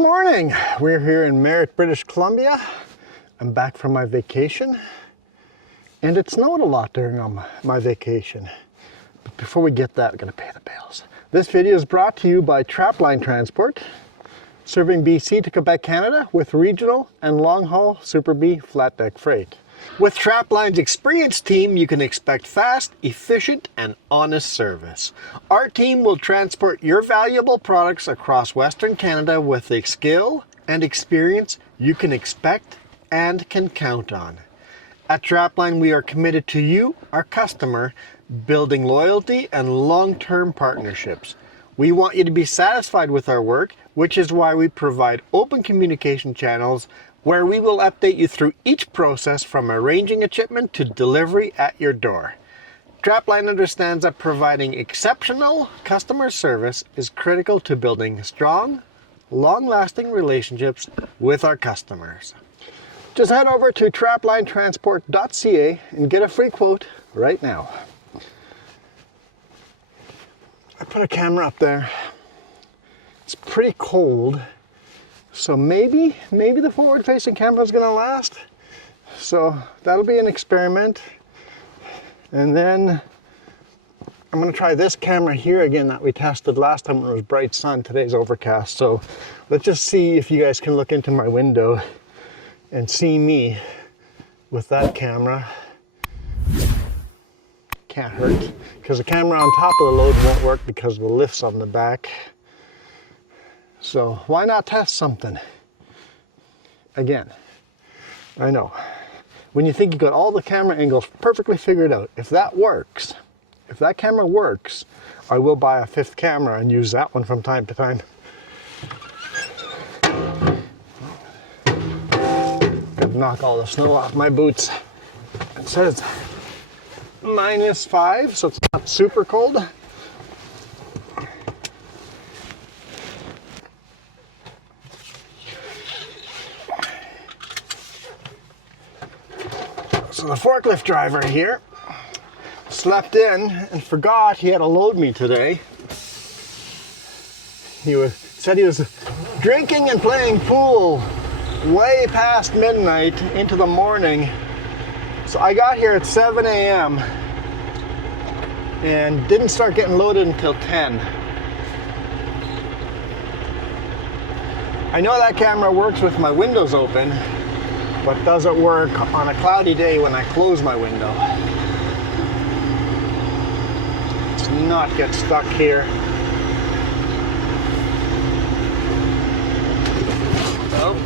morning. We're here in Merritt, British Columbia. I'm back from my vacation, and it snowed a lot during my vacation. But before we get that, I'm gonna pay the bills. This video is brought to you by Trapline Transport, serving BC to Quebec, Canada with regional and long-haul Super B flat deck freight. With Trapline's experienced team, you can expect fast, efficient, and honest service. Our team will transport your valuable products across Western Canada with the skill and experience you can expect and can count on. At Trapline, we are committed to you, our customer, building loyalty and long-term partnerships. We want you to be satisfied with our work, which is why we provide open communication channels where we will update you through each process from arranging a shipment to delivery at your door. Trapline understands that providing exceptional customer service is critical to building strong, long-lasting relationships with our customers. Just head over to traplinetransport.ca and get a free quote right now. I put a camera up there. It's pretty cold. So maybe the forward-facing camera is going to last. So that'll be an experiment. And then I'm going to try this camera here again that we tested last time when it was bright sun. Today's overcast. So let's just see if you guys can look into my window and see me with that camera. Can't hurt, because the camera on top of the load won't work because of the lifts on the back. So why not test something? Again, I know. When you think you got all the camera angles perfectly figured out, if that works, if that camera works, I will buy a fifth camera and use that one from time to time. Gotta knock all the snow off my boots. It says -5, so it's not super cold. So the forklift driver here slept in and forgot he had to load me today. Said he was drinking and playing pool way past midnight into the morning. So I got here at 7 a.m. and didn't start getting loaded until 10. I know that camera works with my windows open, but doesn't work on a cloudy day when I close my window. Let's not get stuck here. Oh.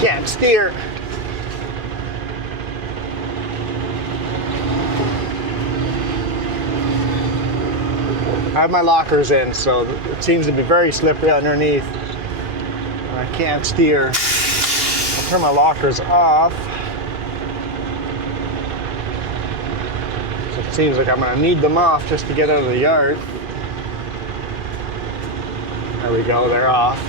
Can't steer. I have my lockers in, so it seems to be very slippery underneath. I can't steer. I'll turn my lockers off. So it seems like I'm going to need them off just to get out of the yard. There we go, they're off.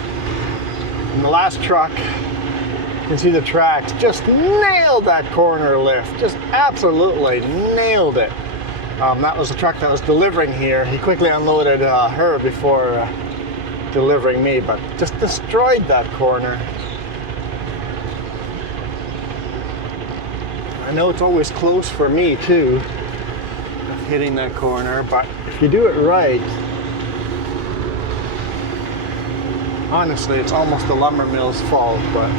And the last truck, you can see the tracks, just nailed that corner lift. Just absolutely nailed it. That was the truck that was delivering here. He quickly unloaded her before delivering me, but just destroyed that corner. I know it's always close for me too, hitting that corner, but if you do it right, honestly, it's almost the lumber mill's fault, but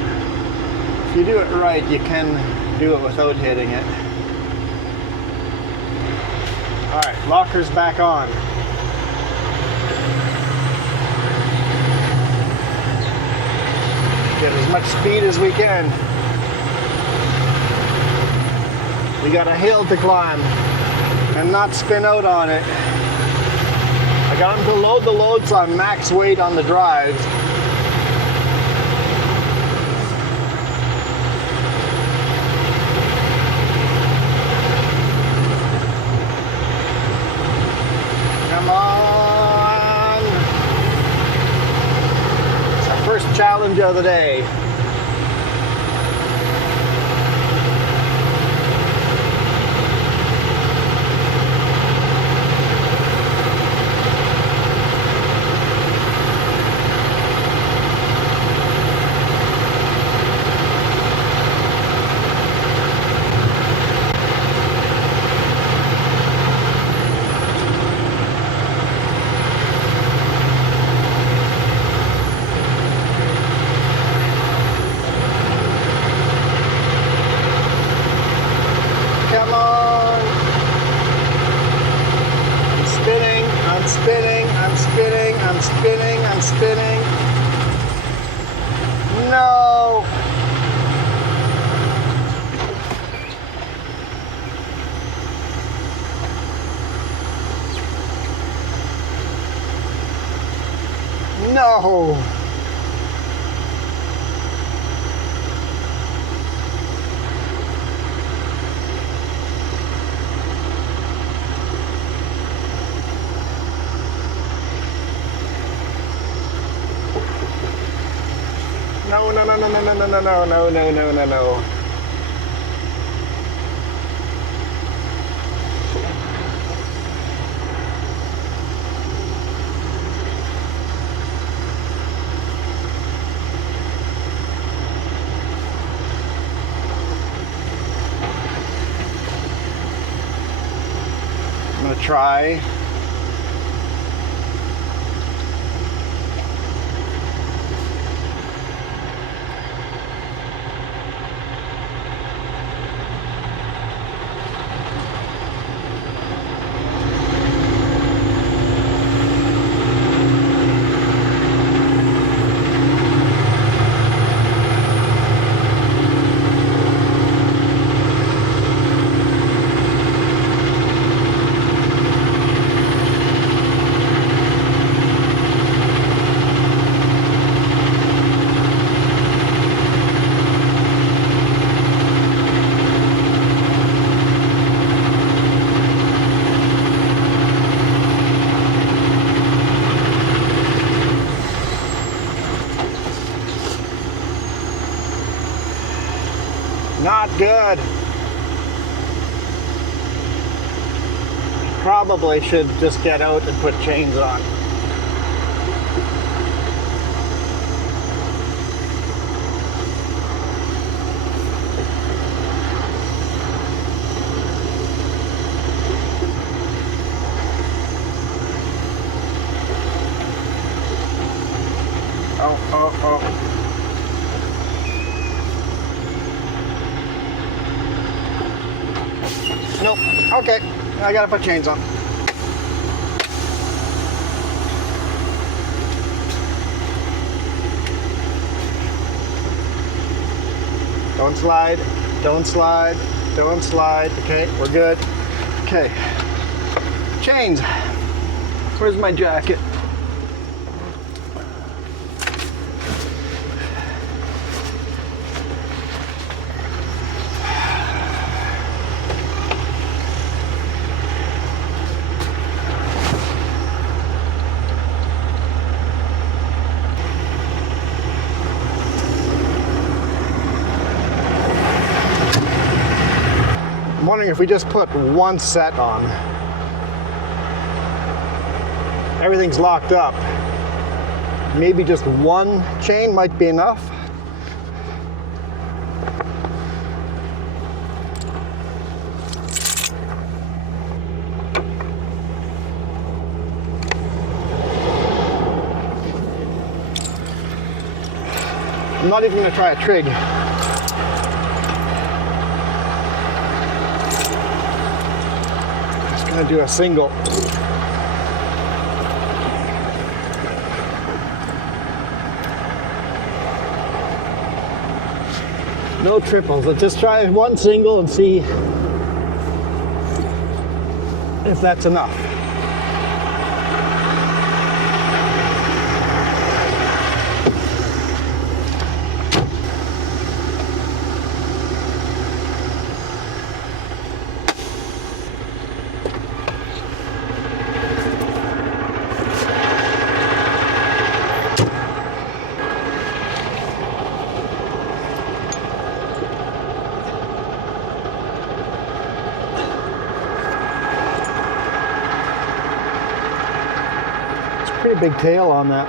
if you do it right, you can do it without hitting it. All right, lockers back on. Get as much speed as we can. We got a hill to climb and not spin out on it. I got them to load the loads on max weight on the drives. Come on! It's our first challenge of the day. No! No, no, no, no, no, no, no, no, no, no, no, no, no, no. I'm gonna try. Not good. Probably should just get out and put chains on. Oh, oh, oh. Nope. Okay. I gotta put chains on. Don't slide. Don't slide. Don't slide. Okay, we're good. Okay. Chains. Where's my jacket? I'm wondering if we just put one set on. Everything's locked up. Maybe just one chain might be enough. I'm not even going to try a trig. Just going to do a single. No triples. Let's just try one single and see if that's enough. Pretty big tail on that.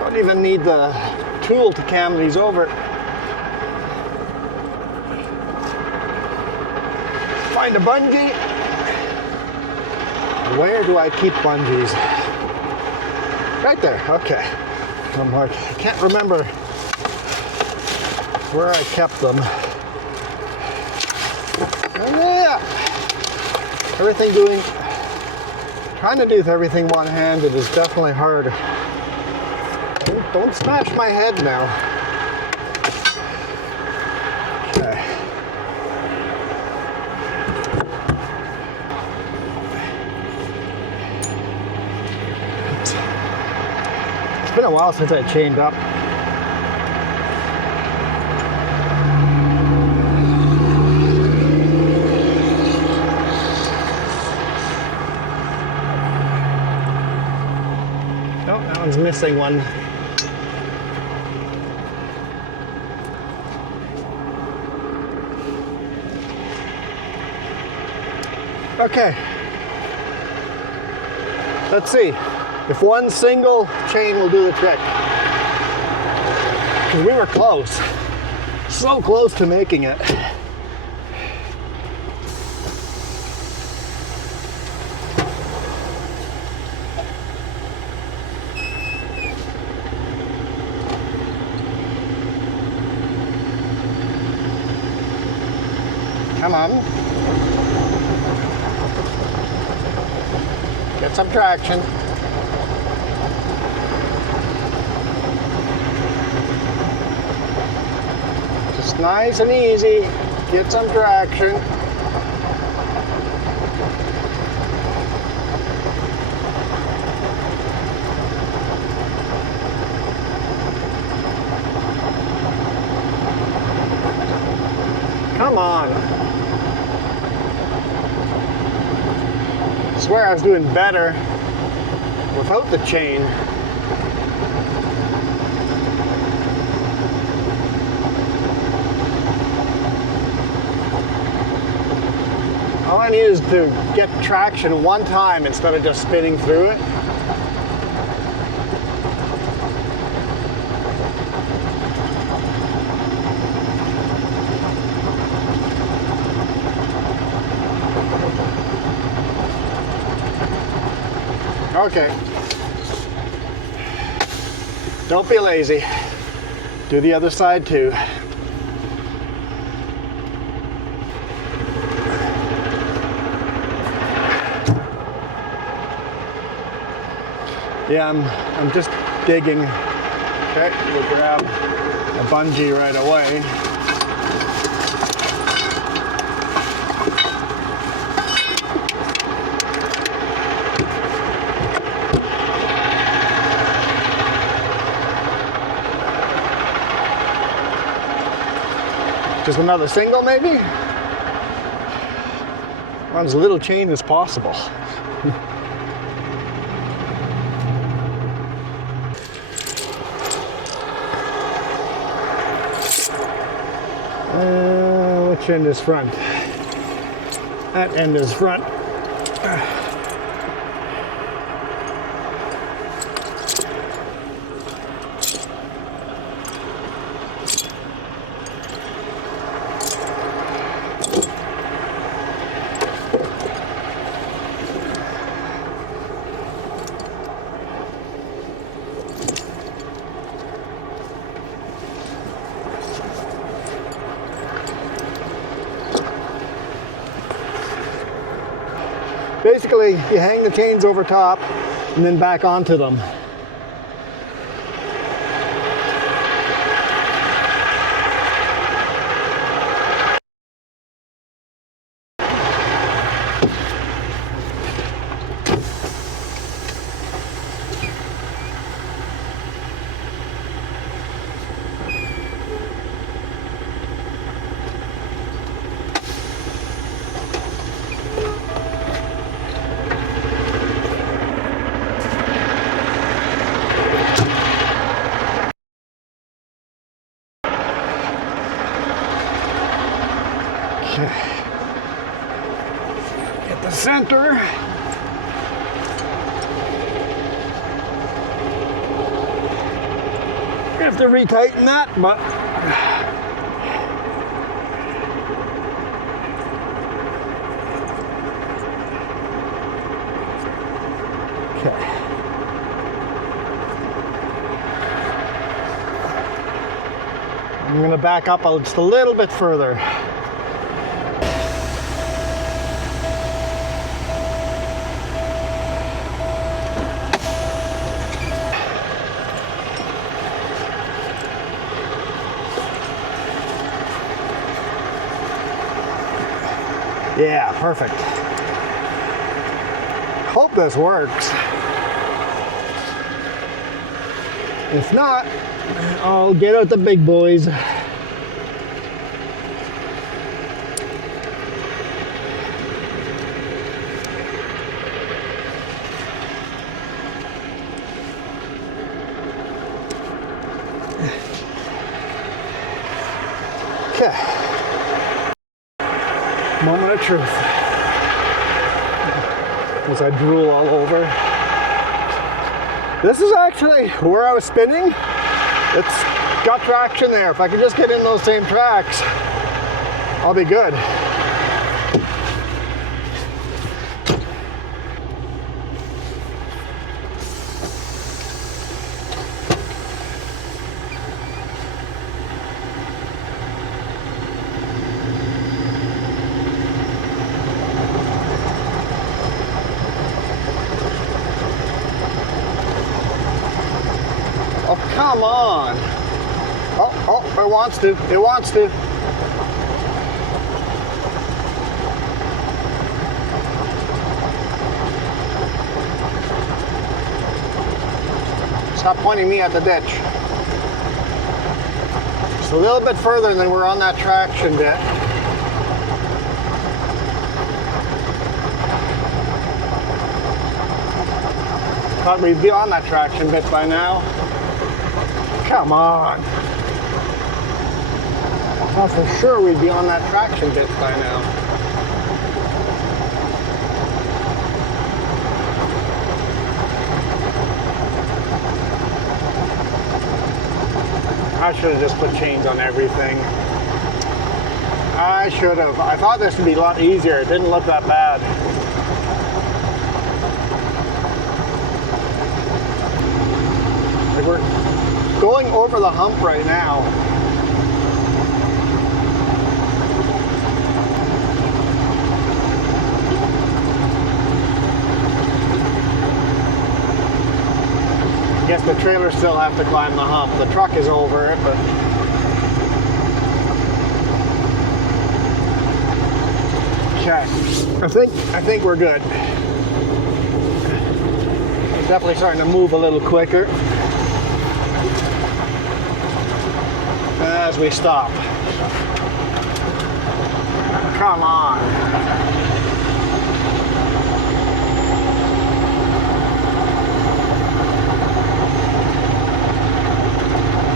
Don't even need the tool to cam these over. Find a bungee. Where do I keep bungees? Right there, okay. I'm like, I can't remember where I kept them. Yeah, trying to do everything one-handed is definitely hard. Don't smash my head now. Okay. been a while since I chained up. Oh, that one's missing one. Okay. Let's see if one single chain will do the trick. Because we were close. So close to making it. Come on. Get some traction. Just nice and easy. Get some traction. Come on. I swear I was doing better without the chain. All I need is to get traction one time instead of just spinning through it. Okay. Don't be lazy. Do the other side too. Yeah, I'm just digging. Okay, we'll grab a bungee right away. Just another single, maybe? Run as little chain as possible. Which end is front? That end is front. Basically, you hang the chains over top and then back onto them. Get the center. We have to retighten that, but okay. I'm going to back up just a little bit further. Yeah, perfect. Hope this works. If not, I'll get out the big boys. Okay. Moment of truth. As I drool all over. This is actually where I was spinning. It's got traction there. If I can just get in those same tracks, I'll be good. Oh, come on. Oh, it wants to. It wants to. Stop pointing me at the ditch. Just a little bit further and then we're on that traction bit. Thought we'd be on that traction bit by now. Come on. Thought for sure we'd be on that traction bit by now. I should have just put chains on everything. I should have. I thought this would be a lot easier. It didn't look that bad. Like we're going over the hump right now. I guess the trailers still have to climb the hump. The truck is over it, but okay. I think we're good. It's definitely starting to move a little quicker as we stop. Come on.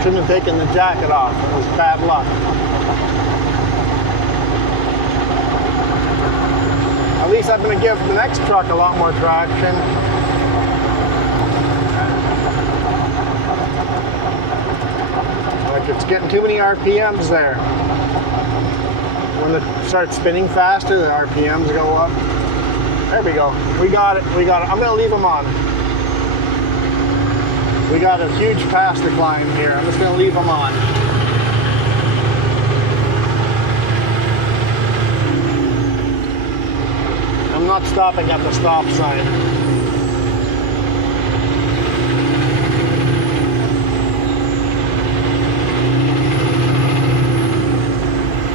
Shouldn't have taken the jacket off. It was bad luck. At least I'm going to give the next truck a lot more traction. Like it's getting too many RPMs there. When it starts spinning faster, the RPMs go up. There we go. We got it. We got it. I'm going to leave them on. We got a huge pass to climb here. I'm just going to leave them on. I'm not stopping at the stop sign.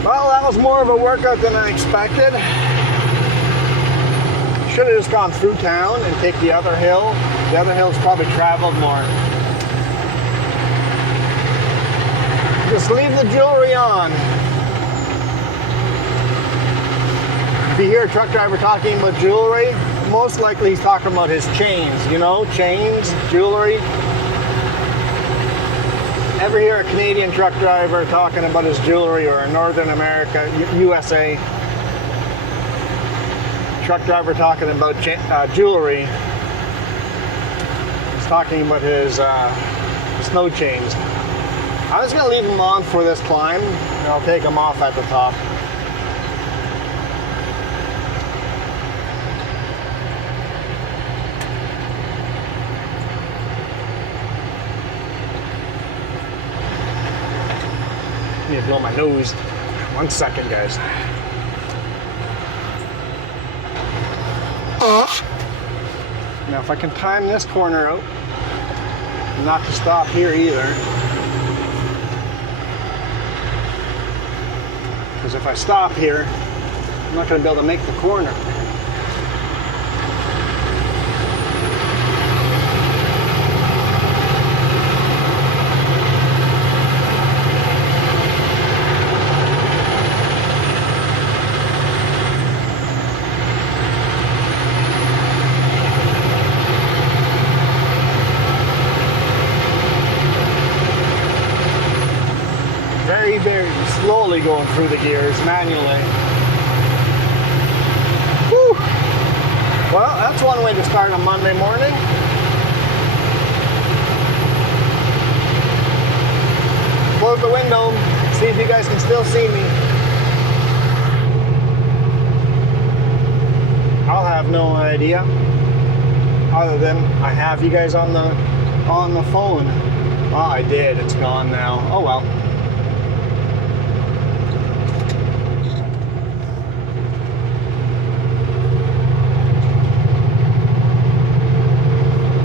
Well, that was more of a workout than I expected. Should have just gone through town and take the other hill. The other hill's probably traveled more. Just leave the jewelry on. If you hear a truck driver talking about jewelry, most likely he's talking about his chains, you know, chains, jewelry. Ever hear a Canadian truck driver talking about his jewelry, or a Northern America, USA truck driver talking about jewelry? He's talking about his snow chains. I'm just going to leave them on for this climb, and I'll take them off at the top. I need to blow my nose. 1 second, guys. Now, if I can time this corner out, not to stop here either. Because if I stop here, I'm not going to be able to make the corner. slowly going through the gears manually. Whew. Well, that's one way to start a Monday morning. Close the window, see if you guys can still see me. I'll have no idea, other than I have you guys on the phone. Oh, I did. It's gone now. Oh well.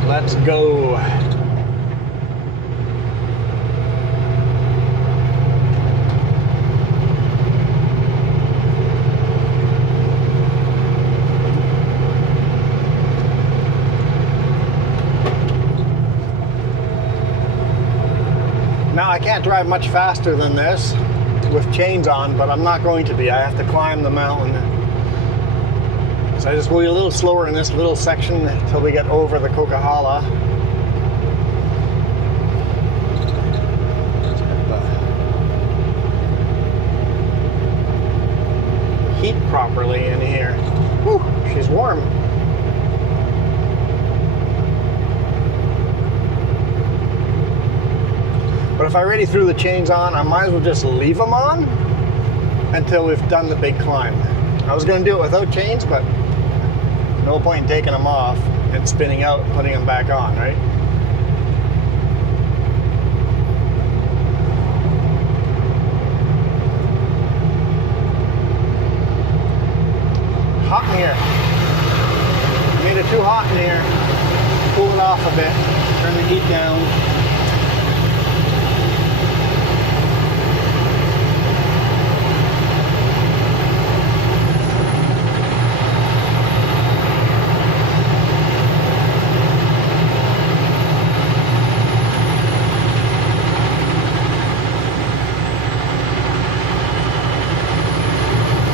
Let's go. Now I can't drive much faster than this with chains on, but I'm not going to be. I have to climb the mountain. So I just will be a little slower in this little section until we get over the Coquihalla. Let's get the heat properly in here. Whew, she's warm. But if I already threw the chains on, I might as well just leave them on until we've done the big climb. I was going to do it without chains, but no point in taking them off and spinning out and putting them back on, right? Hot in here. Made it too hot in here. Cool it off a bit. Turn the heat down.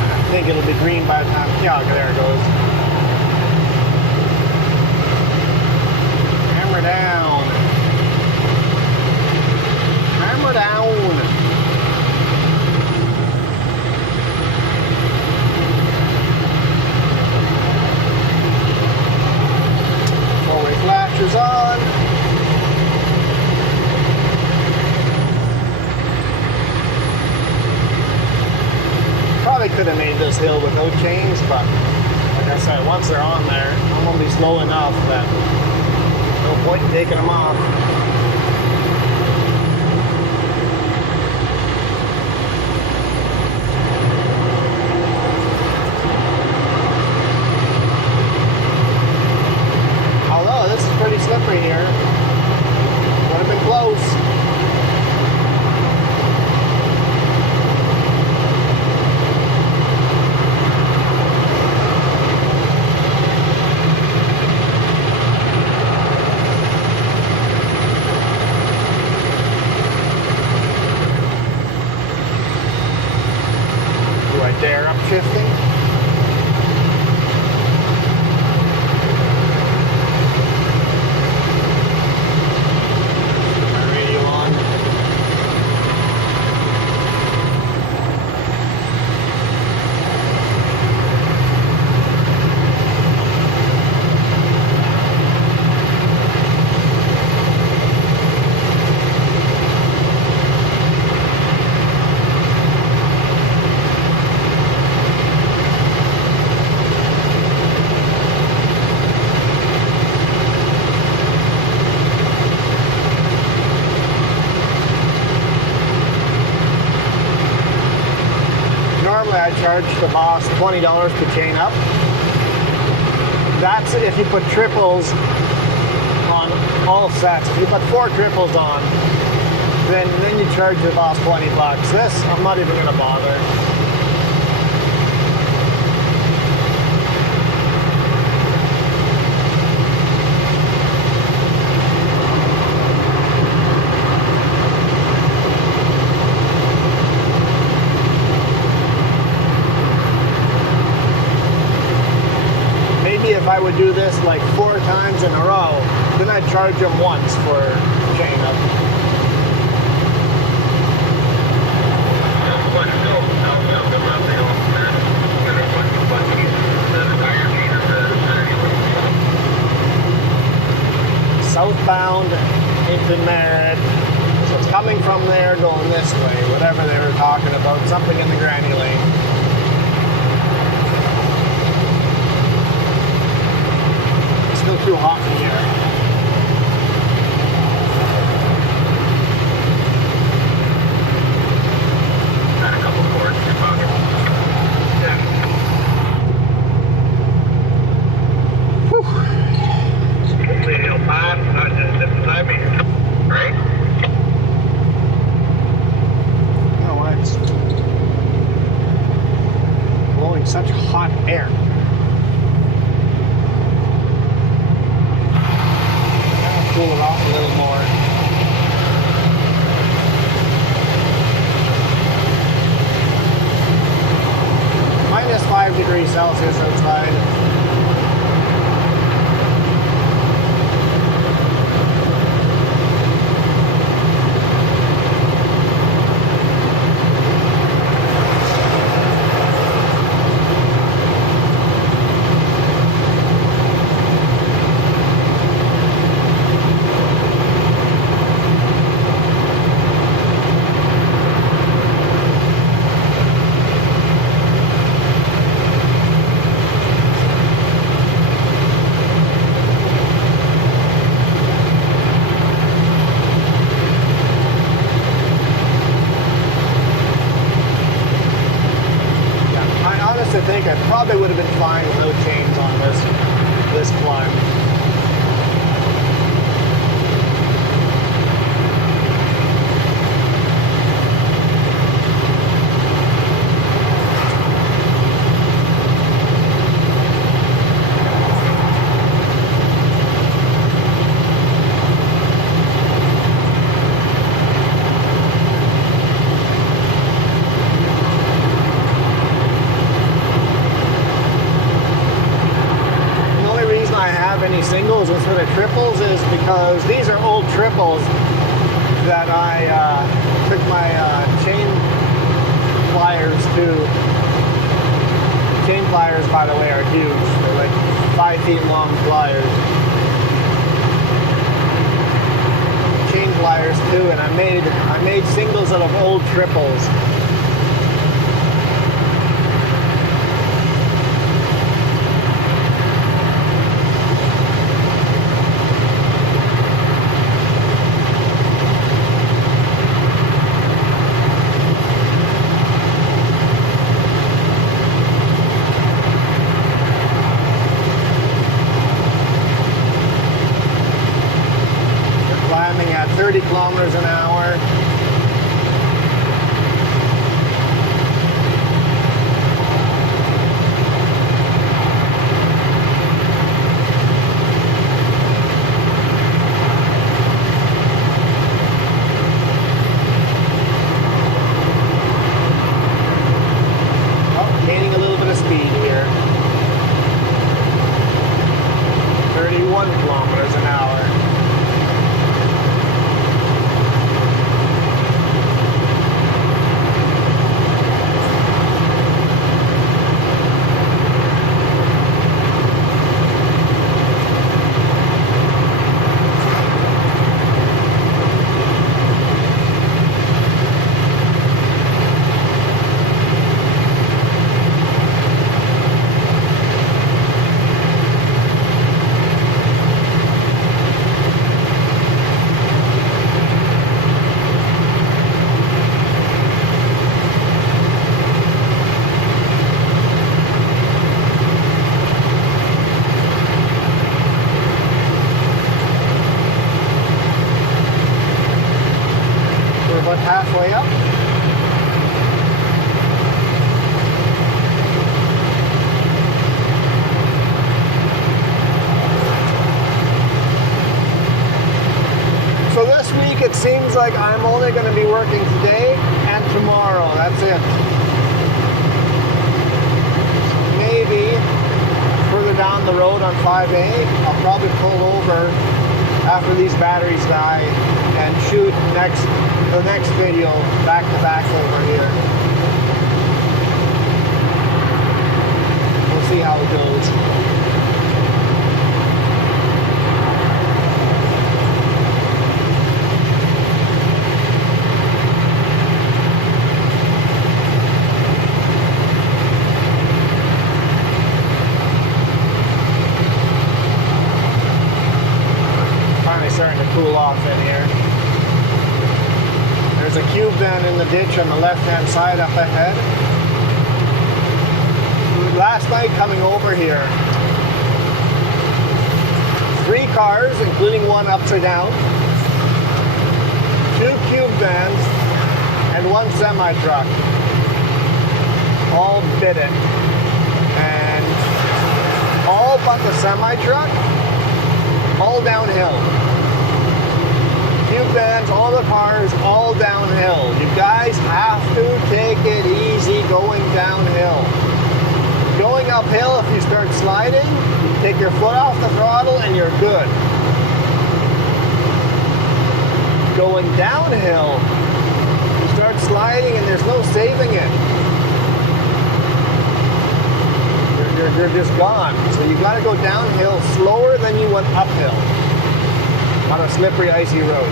I think it'll be green by the time, yeah, there it goes. Hammer down. Hammer down. Four-way flashers on. Probably could have made this hill without chains, but like I said, once they're on there, I'm going to be slow enough that no point in taking them off. Although this is pretty slippery here. Would have been close. There, upshifting. My radio on. I charge the boss $20 to chain up. That's if you put triples on all sets. If you put 4 triples on, then you charge the boss 20 bucks. This, I'm not even going to bother. If I would do this like 4 times in a row, then I'd charge them once for chain up. Merritt. So it's coming from there going this way, whatever they were talking about, something in the granny lane. It's still too hot in here. Such hot air. I'll cool it off a little more. -5°C outside. I think I probably would have been fine with no chains on this climb. Any singles instead of triples is because these are old triples that I took my chain pliers to. Chain pliers, by the way, are huge. They're like 5 feet long pliers. Chain pliers too, and I made singles out of old triples. At 30 kilometers an hour. Oh, gaining a little bit of speed here. 31 kilometers an hour. About halfway up. So this week it seems like I'm only going to be working today and tomorrow. That's it. Maybe further down the road on 5A, I'll probably pull over after these batteries die and shoot the next video back to back over here. We'll see how it goes. cube van in the ditch on the left-hand side up ahead. Last night coming over here, 3 cars, including one upside down, 2 cube vans, and 1 semi-truck. All bit it. And all but the semi-truck, all downhill. Cube vans, all the cars, all downhill. You guys have to take it easy going downhill. Going uphill, if you start sliding, take your foot off the throttle and you're good. Going downhill, you start sliding and there's no saving it. You're just gone. So you got to go downhill slower than you went uphill on a slippery, icy road.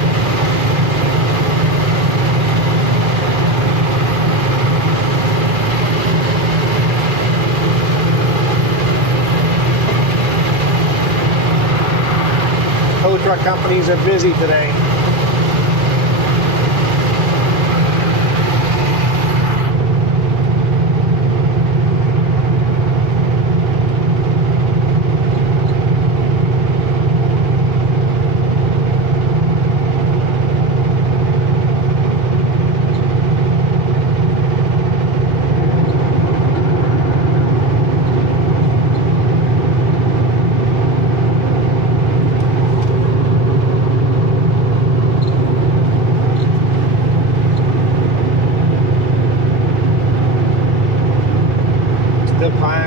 Tow truck companies are busy today.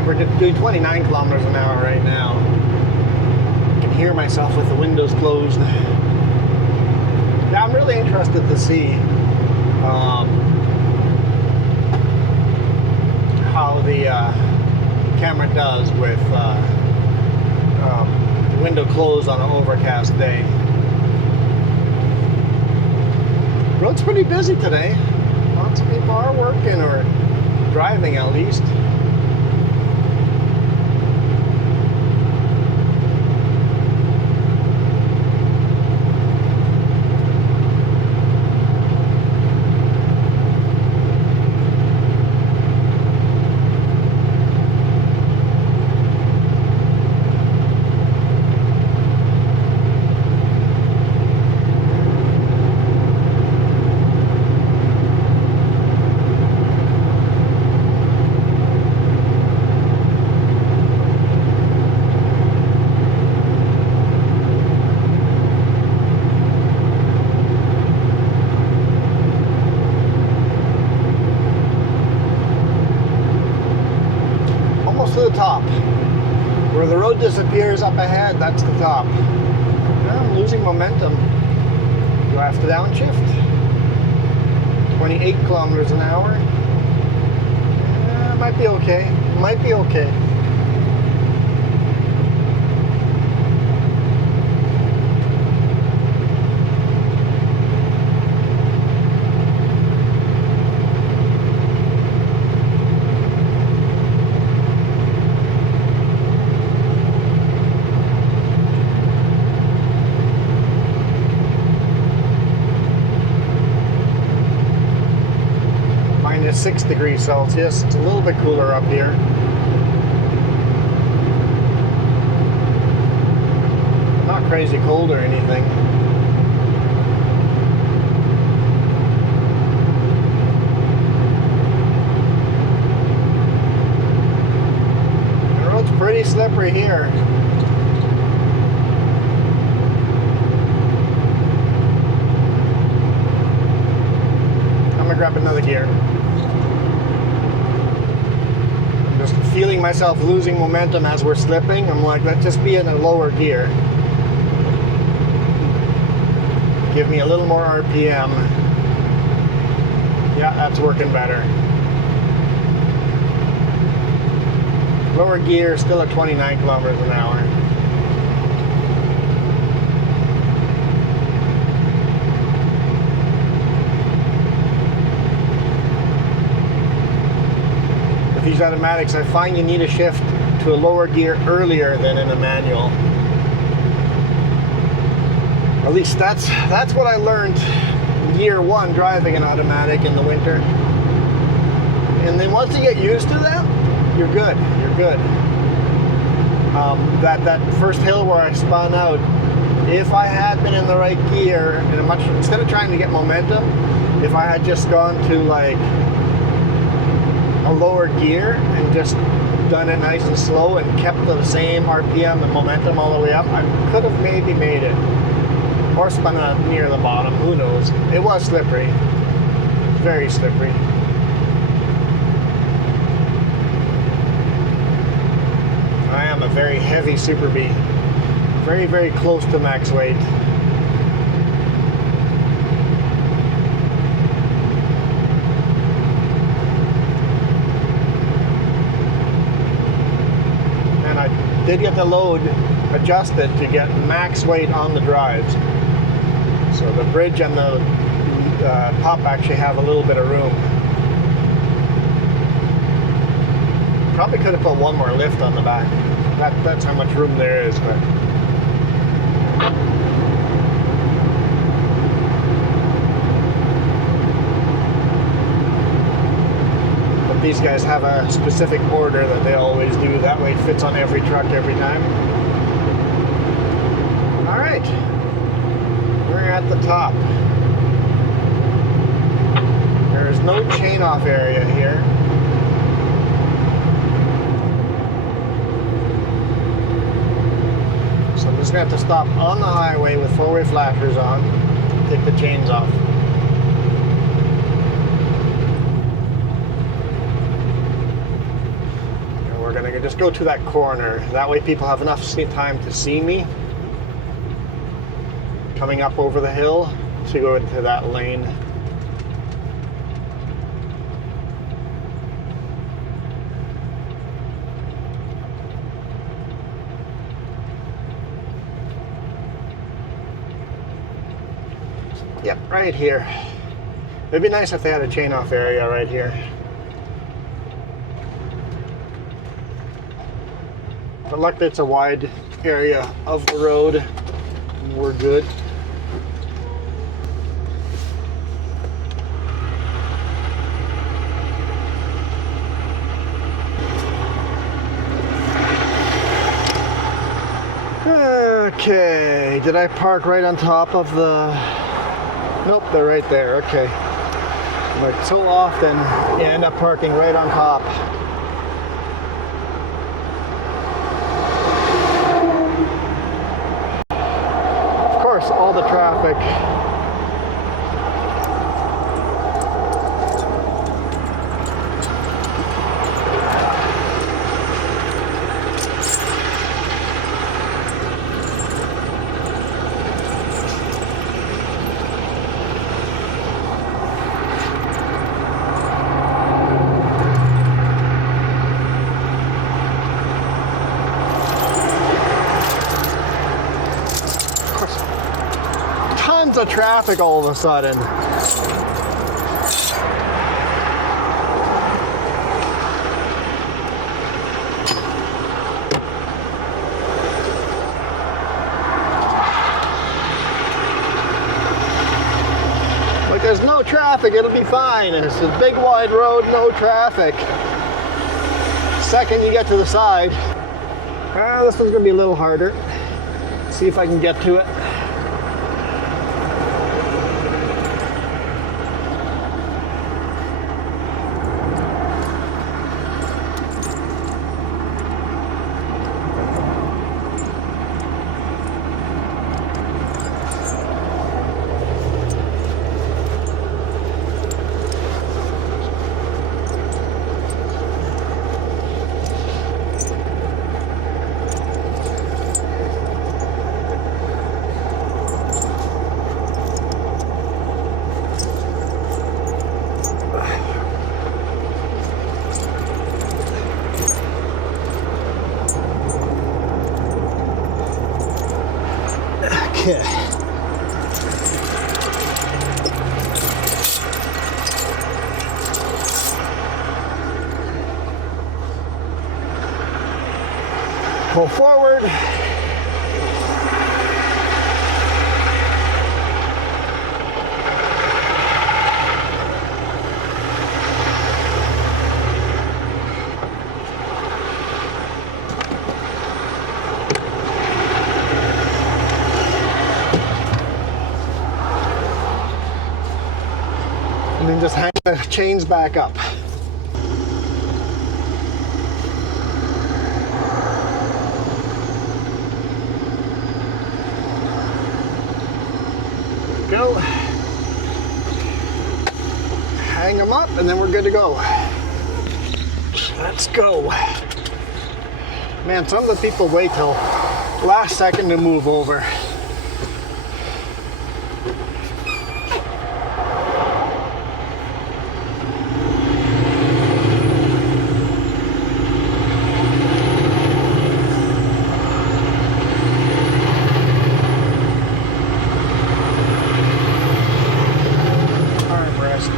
We're doing 29 kilometers an hour right now. I can hear myself with the windows closed. Now I'm really interested to see how the camera does with the window closed on an overcast day. The road's pretty busy today. Lots of people are working or driving at least. To the top. Where the road disappears up ahead, that's the top. Now I'm losing momentum. Do I have to downshift? 28 kilometers an hour. Might be okay. Might be okay. Minus 6 degrees Celsius. It's a little bit cooler up here. Not crazy cold or anything. The road's pretty slippery here. I'm gonna grab another gear. Feeling myself losing momentum as we're slipping. I'm like, let's just be in a lower gear. Give me a little more RPM. Yeah, that's working better. Lower gear, still at 29 kilometers an hour. These automatics, I find you need to shift to a lower gear earlier than in a manual. At least that's what I learned gear 1 driving an automatic in the winter. And then once you get used to that, you're good. You're good. That first hill where I spun out, if I had been in the right gear, and instead of trying to get momentum, if I had just gone to like a lower gear and just done it nice and slow and kept the same RPM and momentum all the way up, I could have maybe made it. Or spun out near the bottom, who knows. It was slippery. Very slippery. I am a very heavy Super B. Very, very close to max weight. And I did get the load adjusted to get max weight on the drives. So the bridge and the top actually have a little bit of room. Probably could have put one more lift on the back. That's how much room there is, but these guys have a specific order that they always do. That way it fits on every truck every time. All right, we're at the top. There is no chain off area here. So I'm just gonna have to stop on the highway with four-way flashers on, take the chains off. We're gonna just go to that corner. That way people have enough time to see me coming up over the hill to go into that lane. Yep, right here. It'd be nice if they had a chain off area right here. But luckily it's a wide area of the road and we're good. Okay, did I park right on top of the... Nope, they're right there, okay. Like so often you end up parking right on top. All the traffic. Tons of traffic all of a sudden. Like there's no traffic, it'll be fine. It's a big wide road, no traffic. Second you get to the side, this one's gonna be a little harder. See if I can get to it. Okay. Pull forward. and then just hang the chains back up. Go. Hang them up and then we're good to go. Let's go. Man, some of the people wait till last second to move over.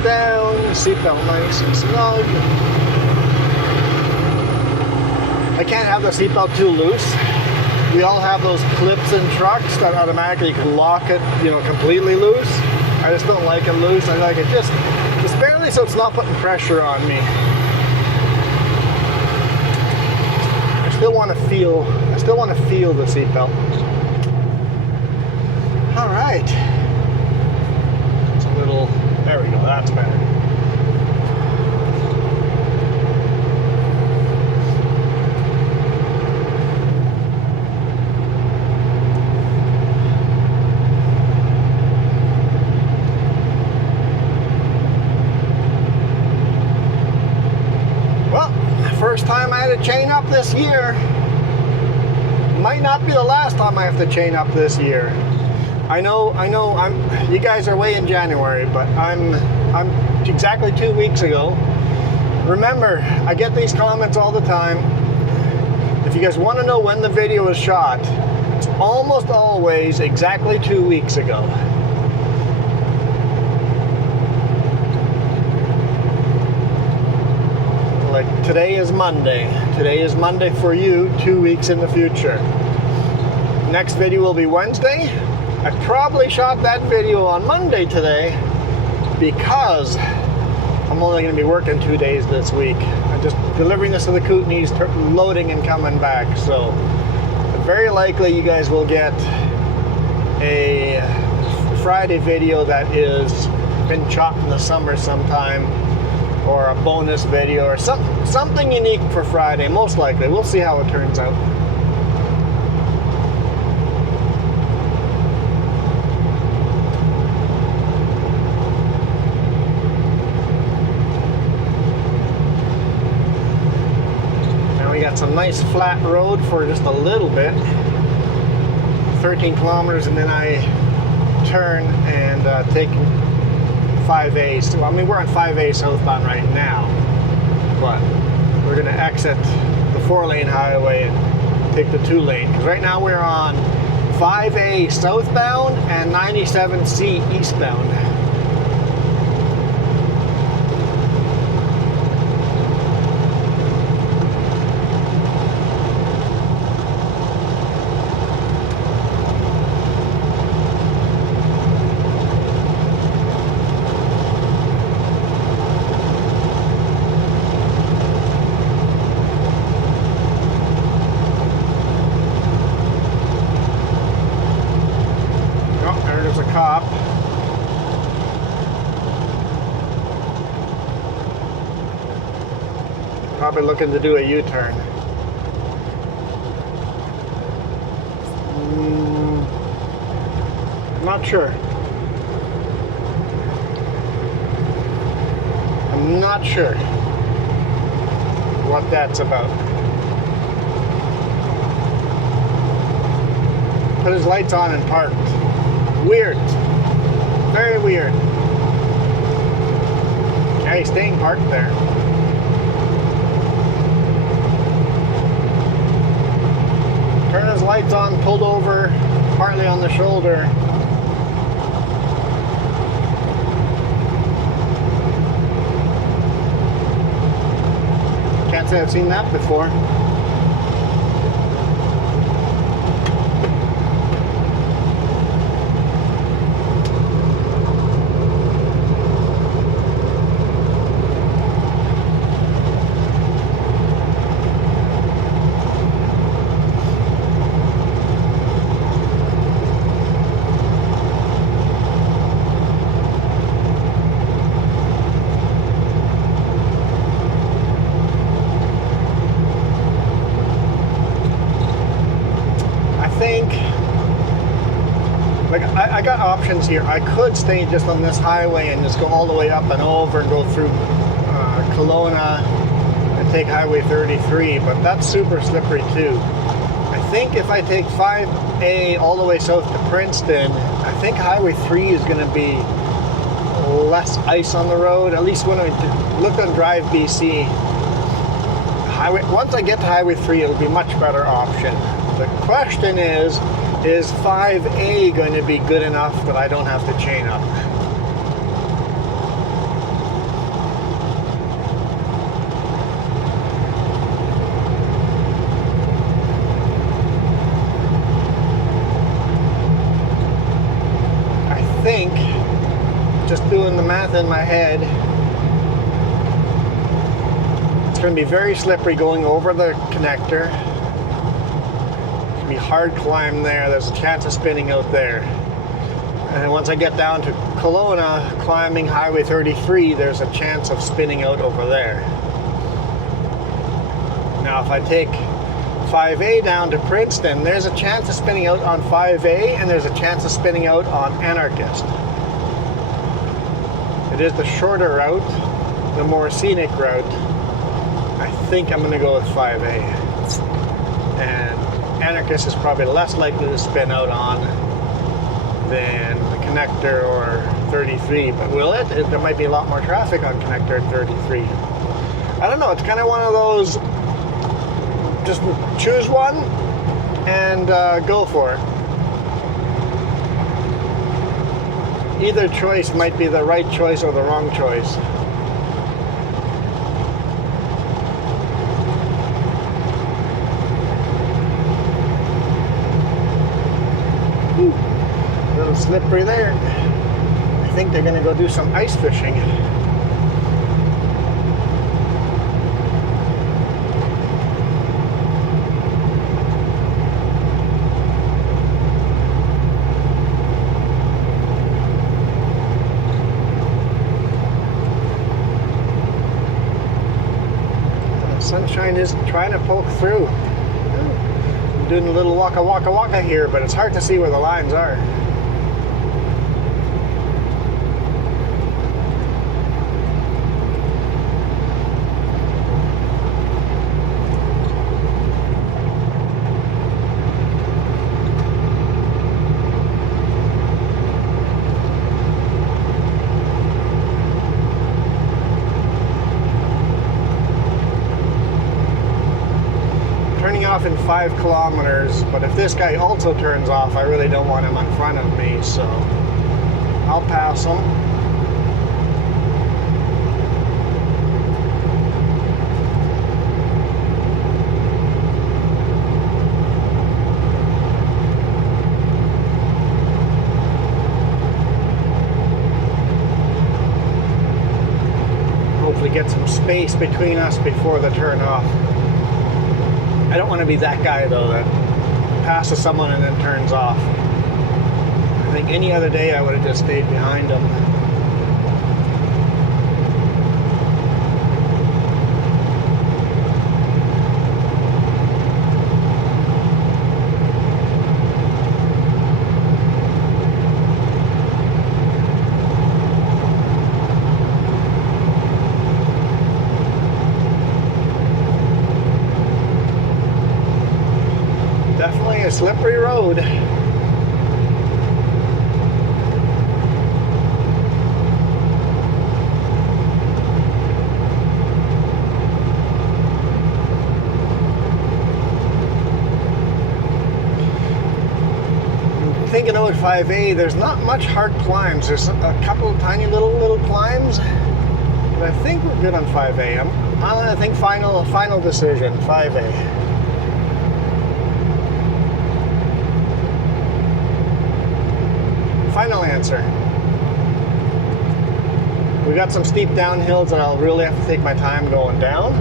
Down, seatbelt nice and snug. I can't have the seatbelt too loose. We all have those clips in trucks that automatically you can lock it, you know, completely loose. I just don't like it loose. I like it just barely, so it's not putting pressure on me. I still want to feel the seatbelt. All right. It's a little. There we go, that's better. Well, first time I had to chain up this year. Might not be the last time I have to chain up this year. I know. You guys are way in January, but I'm exactly 2 weeks ago. Remember, I get these comments all the time. If you guys want to know when the video was shot, it's almost always exactly 2 weeks ago. Like today is Monday. Today is Monday for you, 2 weeks in the future. Next video will be Wednesday. I probably shot that video on Monday today because I'm only going to be working 2 days this week. I'm just delivering this to the Kootenays, loading and coming back. So very likely you guys will get a Friday video that is been chopped in the summer sometime, or a bonus video, or something unique for Friday, most likely. We'll see how it turns out. Some nice flat road for just a little bit, 13 kilometers, and then I turn and take 5A. So, I mean, we're on 5A southbound right now, but we're going to exit the 4-lane highway and take the 2-lane, because right now we're on 5A southbound and 97C eastbound. Cop. Probably looking to do a U-turn. I'm not sure. I'm not sure what that's about. Put his lights on and parked. Weird. Very weird. Yeah, he's staying parked there. Turn his lights on, pulled over, partly on the shoulder. Can't say I've seen that before. of options here. I could stay just on this highway and just go all the way up and over and go through Kelowna and take Highway 33, but that's super slippery too. I think if I take 5A all the way south to Princeton, I think Highway 3 is going to be less ice on the road. At least when I looked on Drive BC, once I get to Highway 3, it'll be a much better option. The question is 5A going to be good enough that I don't have to chain up? I think, just doing the math in my head, it's going to be very slippery going over the connector. It's going to be hard climb there. There's a chance of spinning out there. And then once I get down to Kelowna, climbing Highway 33, there's a chance of spinning out over there. Now if I take 5A down to Princeton, there's a chance of spinning out on 5A, and there's a chance of spinning out on Anarchist. It is the shorter route, the more scenic route. I think I'm going to go with 5A. And Anarchist is probably less likely to spin out on than the connector or 33. But will it? There might be a lot more traffic on connector 33. I don't know. It's kind of one of those, just choose one and go for it. Either choice might be the right choice or the wrong choice. A little slippery there. I think they're going to go do some ice fishing. Sunshine is trying to poke through. I'm doing a little waka here, but it's hard to see where the lines are. Off in 5 kilometers, but if this guy also turns off, I really don't want him in front of me, so I'll pass him. Hopefully get some space between us before the turn off. I don't want to be that guy, though, that passes someone and then turns off. I think any other day I would have just stayed behind them. Definitely a slippery road. Thinking out 5A, there's not much hard climbs. There's a couple of tiny little climbs, but I think we're good on 5A. I think final decision, 5A. Final answer. We got some steep downhills that I'll really have to take my time going down.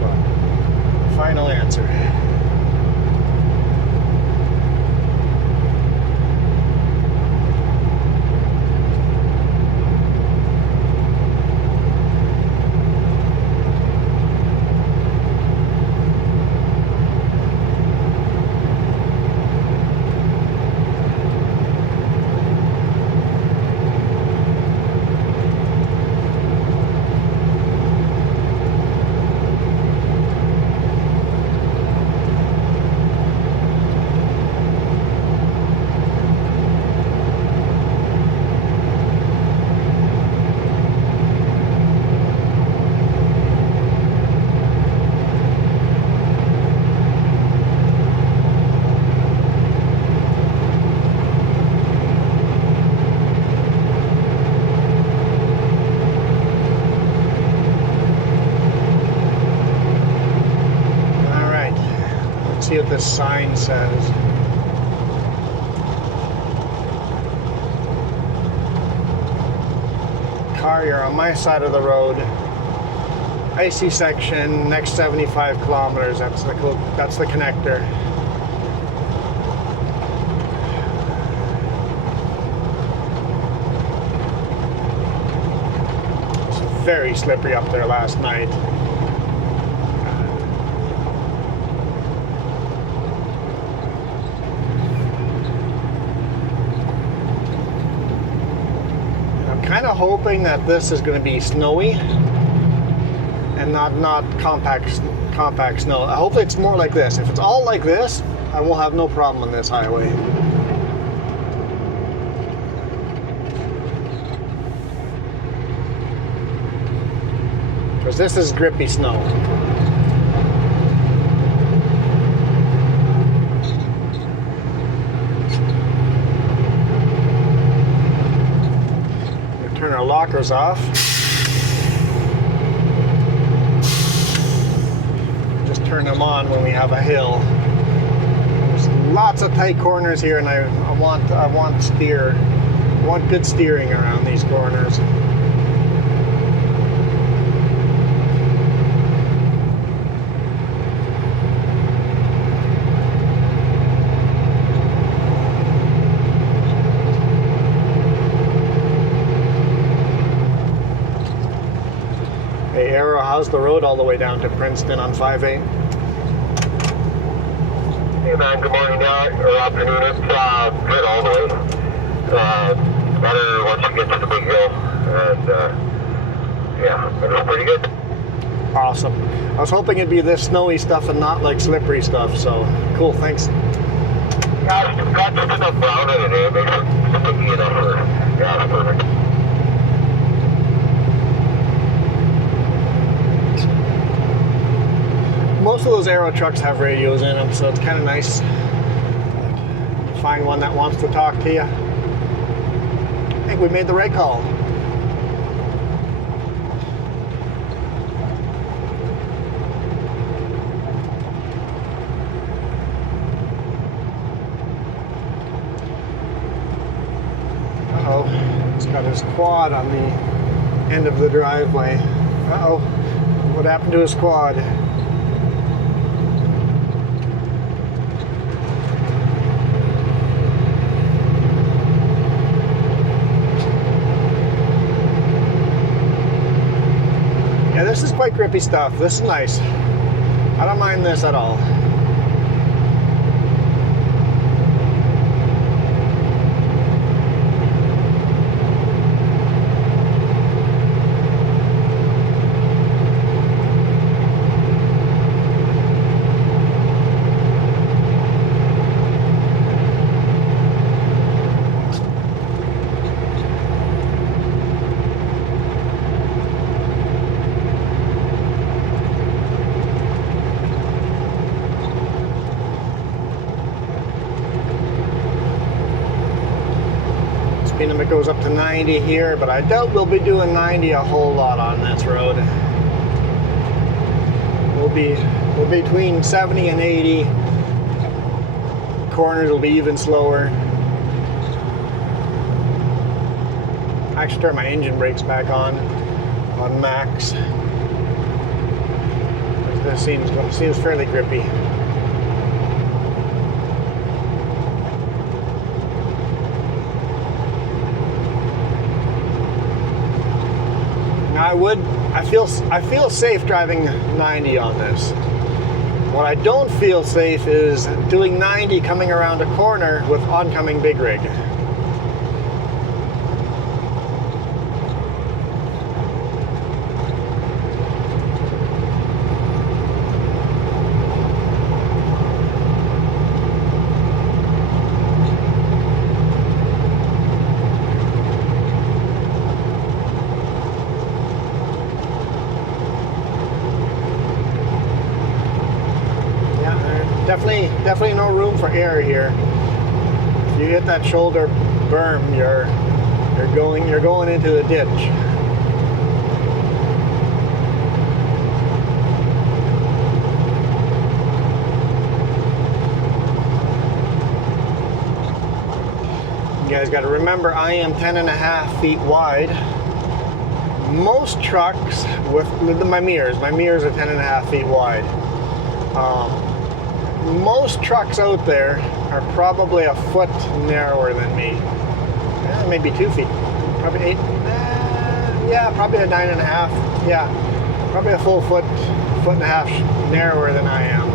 But final answer. see what this sign says. Car, you're on my side of the road. Icy section, next 75 kilometers. That's the connector. It's very slippery up there last night. Kind of hoping that this is going to be snowy and not compact snow. Hopefully it's more like this. If it's all like this, I will have no problem on this highway. Because this is grippy snow. Turn our lockers off. Just turn them on when we have a hill. There's lots of tight corners here, and I want good steering around these corners. How's the road all the way down to Princeton on 5-8? Hey man, good morning or afternoon. It's good all the way. Better once you get to the big hill, and yeah, it was pretty good. Awesome. I was hoping it'd be this snowy stuff and not like slippery stuff, so cool, thanks. Yeah, it's got just enough brown in it, it makes it sticky enough for, yeah, it's perfect. Most of those Aero trucks have radios in them, so it's kind of nice to find one that wants to talk to you. I think we made the right call. Uh-oh, it's got his quad on the end of the driveway. Uh-oh, what happened to his quad? Yeah, this is quite grippy stuff. This is nice. I don't mind this at all. It goes up to 90 here, but I doubt we'll be doing 90 a whole lot on this road. We'll be between 70 and 80. Corners will be even slower. I actually turn my engine brakes back on max. This seems fairly grippy. I feel safe driving 90 on this. What I don't feel safe is doing 90 coming around a corner with oncoming big rig. Definitely no room for error here. If you hit that shoulder berm, you're going into the ditch. guys got to remember I am 10.5 feet wide. Most trucks with my mirrors are 10.5 feet wide. Most trucks out there are probably a foot narrower than me. Maybe 2 feet. Probably 8. Yeah, probably a 9.5. Yeah, probably a full foot and a half narrower than I am.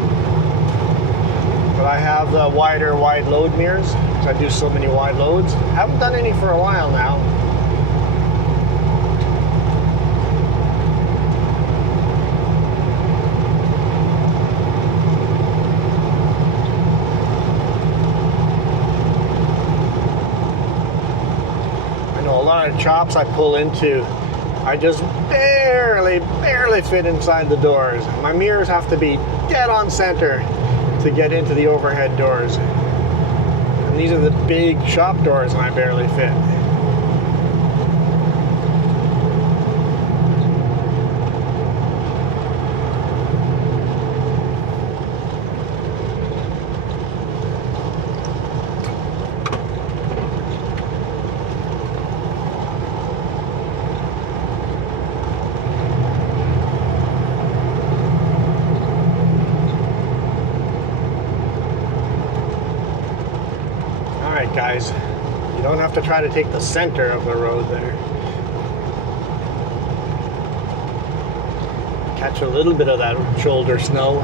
But I have the wider wide load mirrors because I do so many wide loads. Haven't done any for a while now. I know a lot of chops I pull into, I just barely fit inside the doors. My mirrors have to be dead on center to get into the overhead doors. And these are the big shop doors and I barely fit. Guys, you don't have to try to take the center of the road there. Catch a little bit of that shoulder snow.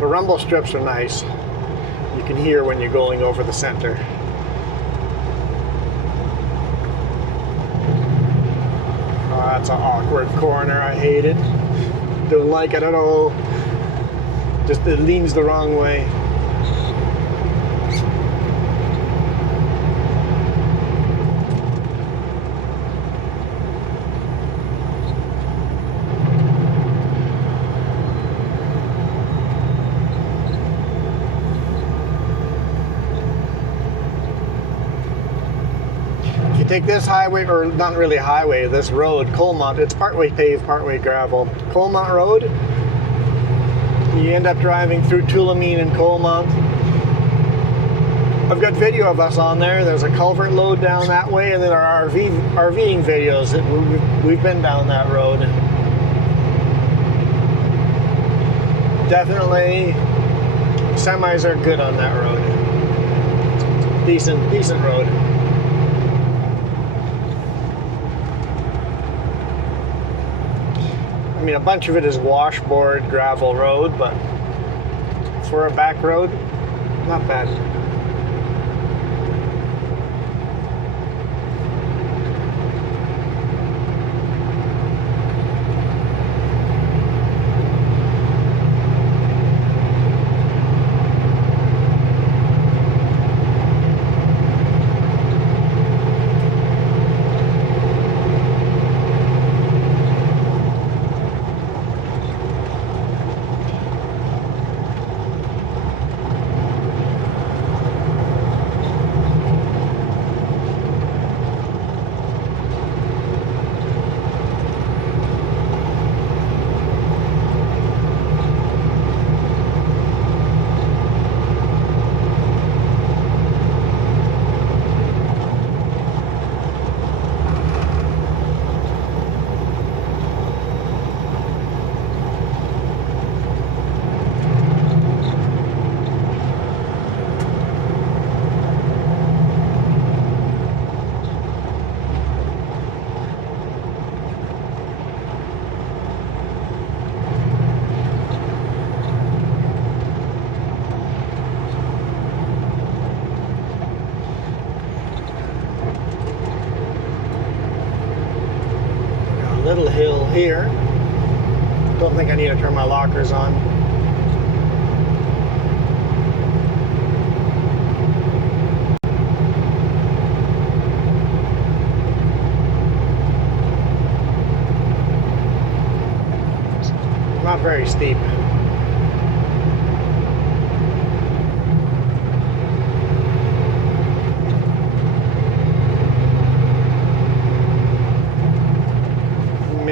The rumble strips are nice. You can hear when you're going over the center. That's an awkward corner. I hate it. Don't like it at all. Just it leans the wrong way. Take this highway, or not really highway, this road, Colmont, it's partway paved, partway gravel. Colmont Road, you end up driving through Tulameen and Colmont. I've got video of us on there. There's a culvert load down that way, and then our RVing videos. We've been down that road. Definitely, semis are good on that road. Decent road. I mean, a bunch of it is washboard gravel road, but for a back road, not bad. Little hill here. Don't think I need to turn my lockers on. Not very steep.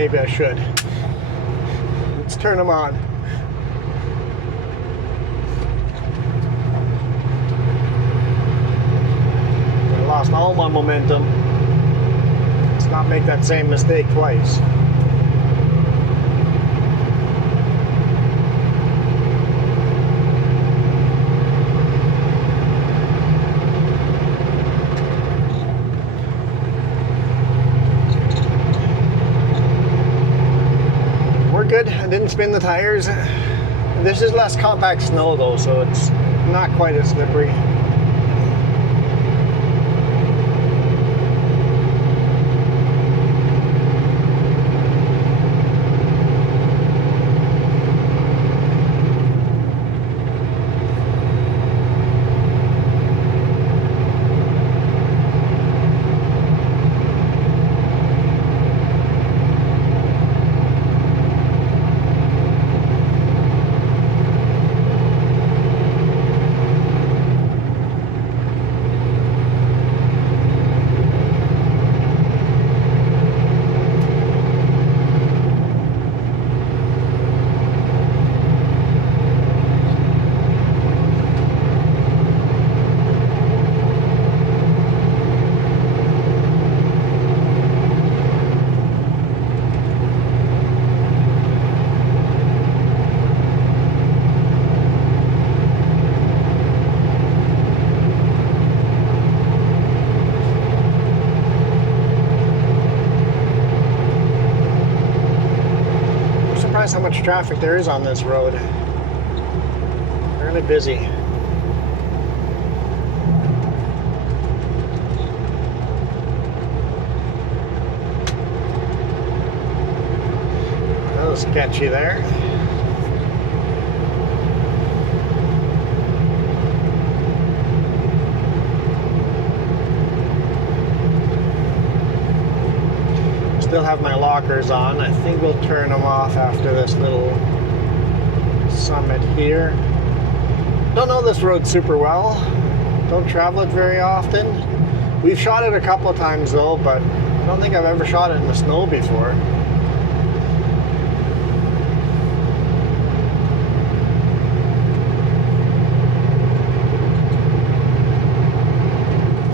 maybe I should. Let's turn them on. I lost all my momentum. Let's not make that same mistake twice. Good. I didn't spin the tires. This is less compact snow though, so it's not quite as slippery. How much traffic there is on this road. Fairly busy. That was sketchy there. Still have my lockers on. I think we'll turn them off after this little summit here. Don't know this road super well. Don't travel it very often. We've shot it a couple of times though, but I don't think I've ever shot it in the snow before.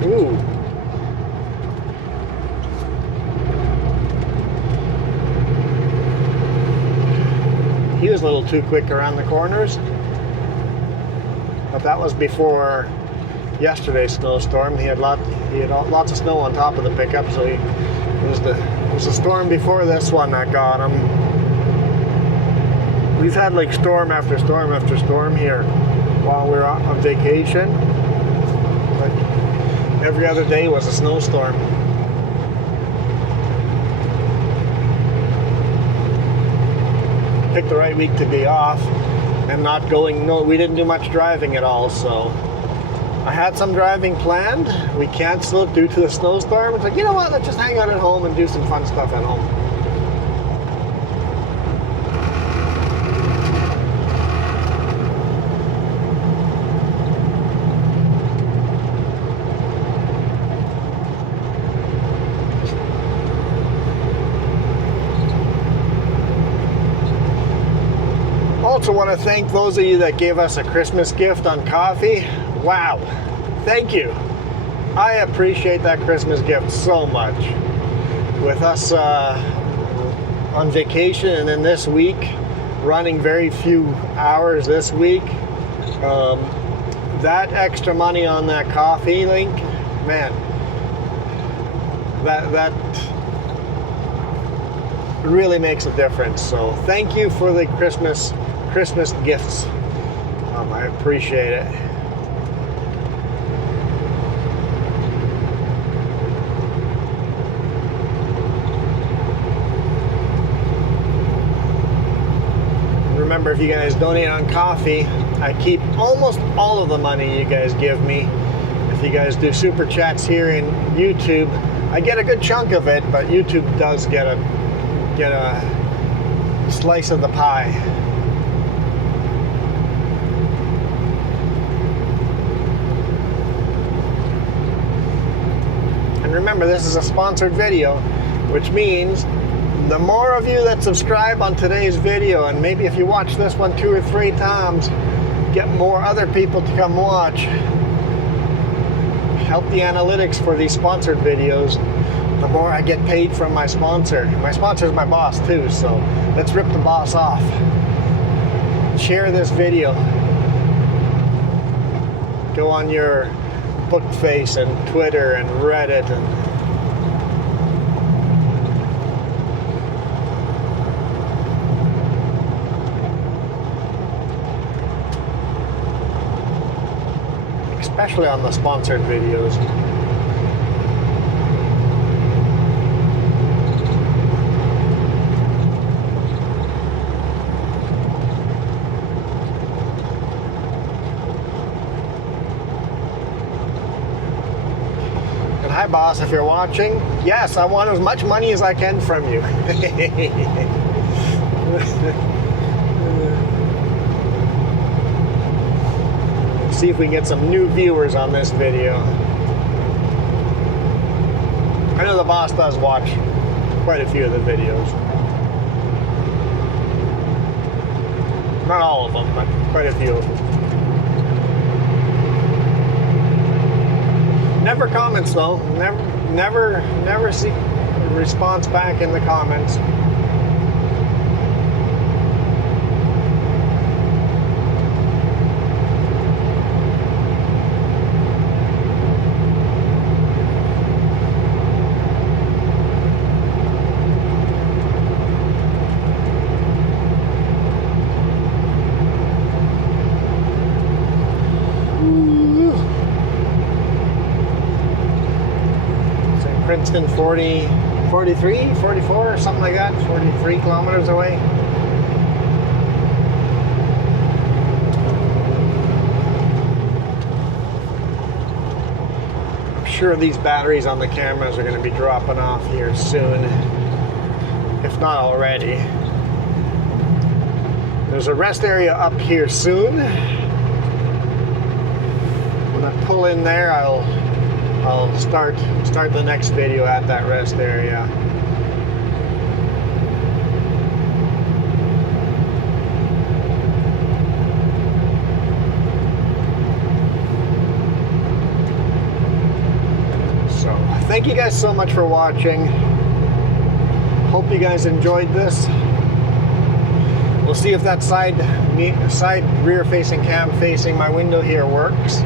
Ooh. He was a little too quick around the corners, but that was before yesterday's snowstorm. He had lots of snow on top of the pickup, so it was the storm before this one that got him. We've had like storm after storm after storm here while we were on vacation. Like every other day was a snowstorm. Picked the right week to be off and not going. No, we didn't do much driving at all, so I had some driving planned. We canceled it due to the snowstorm. It's like, you know what, let's just hang out at home and do some fun stuff at home. Also want to thank those of you that gave us a Christmas gift on coffee. Wow, thank you. I appreciate that Christmas gift so much. With us on vacation and then this week, running very few hours this week, that extra money on that coffee link, man, that really makes a difference. So thank you for the Christmas gifts. I appreciate it. Remember, if you guys donate on coffee, I keep almost all of the money you guys give me. If you guys do super chats here in YouTube, I get a good chunk of it, but YouTube does get a slice of the pie. And remember, this is a sponsored video, which means The more of you that subscribe on today's video, and maybe if you watch this one 2 or 3 times, get more other people to come watch. Help the analytics for these sponsored videos. The more I get paid from my sponsor. My sponsor is my boss too, so let's rip the boss off. Share this video. Go on your Bookface and Twitter and Reddit and especially on the sponsored videos. And hi boss, if you're watching, yes, I want as much money as I can from you. See if we can get some new viewers on this video. I know the boss does watch quite a few of the videos. Not all of them, but quite a few of them. Never comments though. Never see a response back in the comments. Princeton 43, 44, something like that, 43 kilometers away. I'm sure these batteries on the cameras are going to be dropping off here soon, if not already. There's a rest area up here soon. When I pull in there, I'll start the next video at that rest area. So, thank you guys so much for watching. Hope you guys enjoyed this. We'll see if that side rear-facing cam facing my window here works.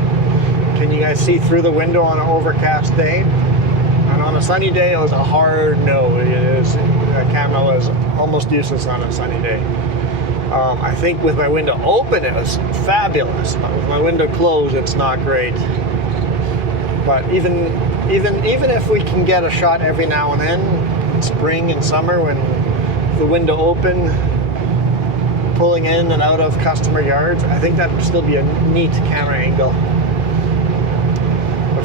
Can you guys see through the window on an overcast day? And on a sunny day, it was a hard no. The camera was almost useless on a sunny day. I think with my window open, it was fabulous. But with my window closed, it's not great. But even if we can get a shot every now and then, in spring and summer, when the window open, pulling in and out of customer yards, I think that would still be a neat camera angle.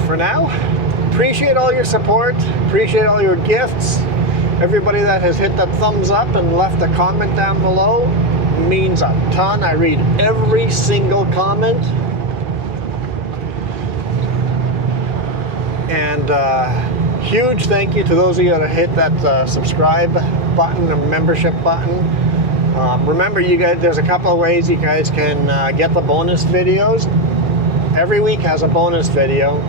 For now, appreciate all your support, appreciate all your gifts. Everybody that has hit that thumbs up and left a comment down below means a ton. I read every single comment. And huge thank you to those of you that have hit that subscribe button, the membership button. Remember, you guys, there's a couple of ways you guys can get the bonus videos. Every week has a bonus video.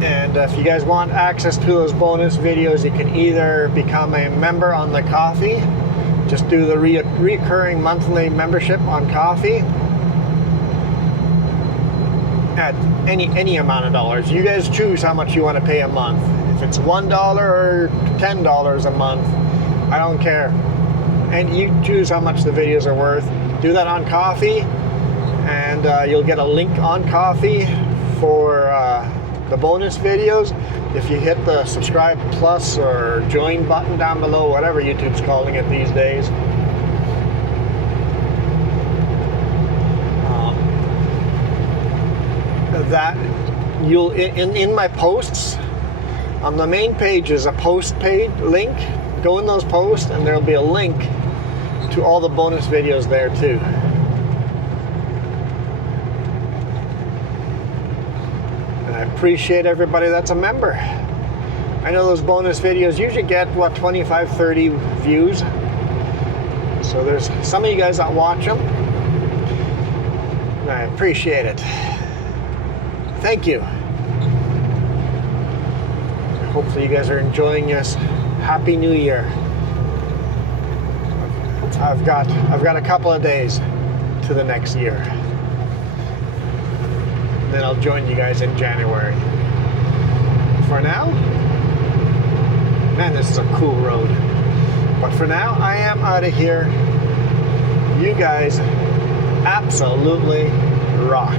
And if you guys want access to those bonus videos, you can either become a member on the Coffee, just do the recurring monthly membership on Coffee at any amount of dollars. You guys choose how much you want to pay a month. If it's $1 or $10 a month, I don't care. And you choose how much the videos are worth. Do that on Coffee, and you'll get a link on Coffee for the bonus videos. If you hit the subscribe plus or join button down below, whatever YouTube's calling it these days, that you'll in my posts on the main page is a post page link. Go in those posts and there'll be a link to all the bonus videos there too. And I appreciate everybody that's a member. I know those bonus videos usually get, what, 25, 30 views. So there's some of you guys that watch them. I appreciate it. Thank you. Hopefully you guys are enjoying this. Happy New Year. I've got a couple of days to the next year. Then I'll join you guys in January. For now, man, this is a cool road. But for now, I am out of here. You guys absolutely rock.